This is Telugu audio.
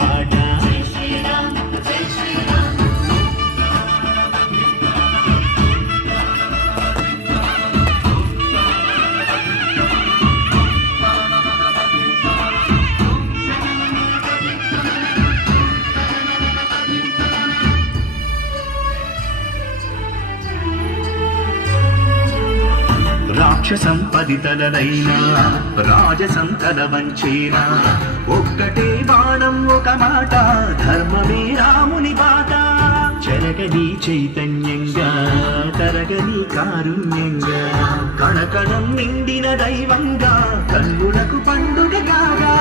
పాట. రాక్షసంపదితలైనా రాజసంతల వంచేనా ఒక్కటే బాణం ఒక మాట ధర్మమే రాముని బాట. చెరగని చైతన్యంగా తరగని కారుణ్యంగా కణకణం నిండిన దైవంగా కన్నులకు పండుగ కాగా.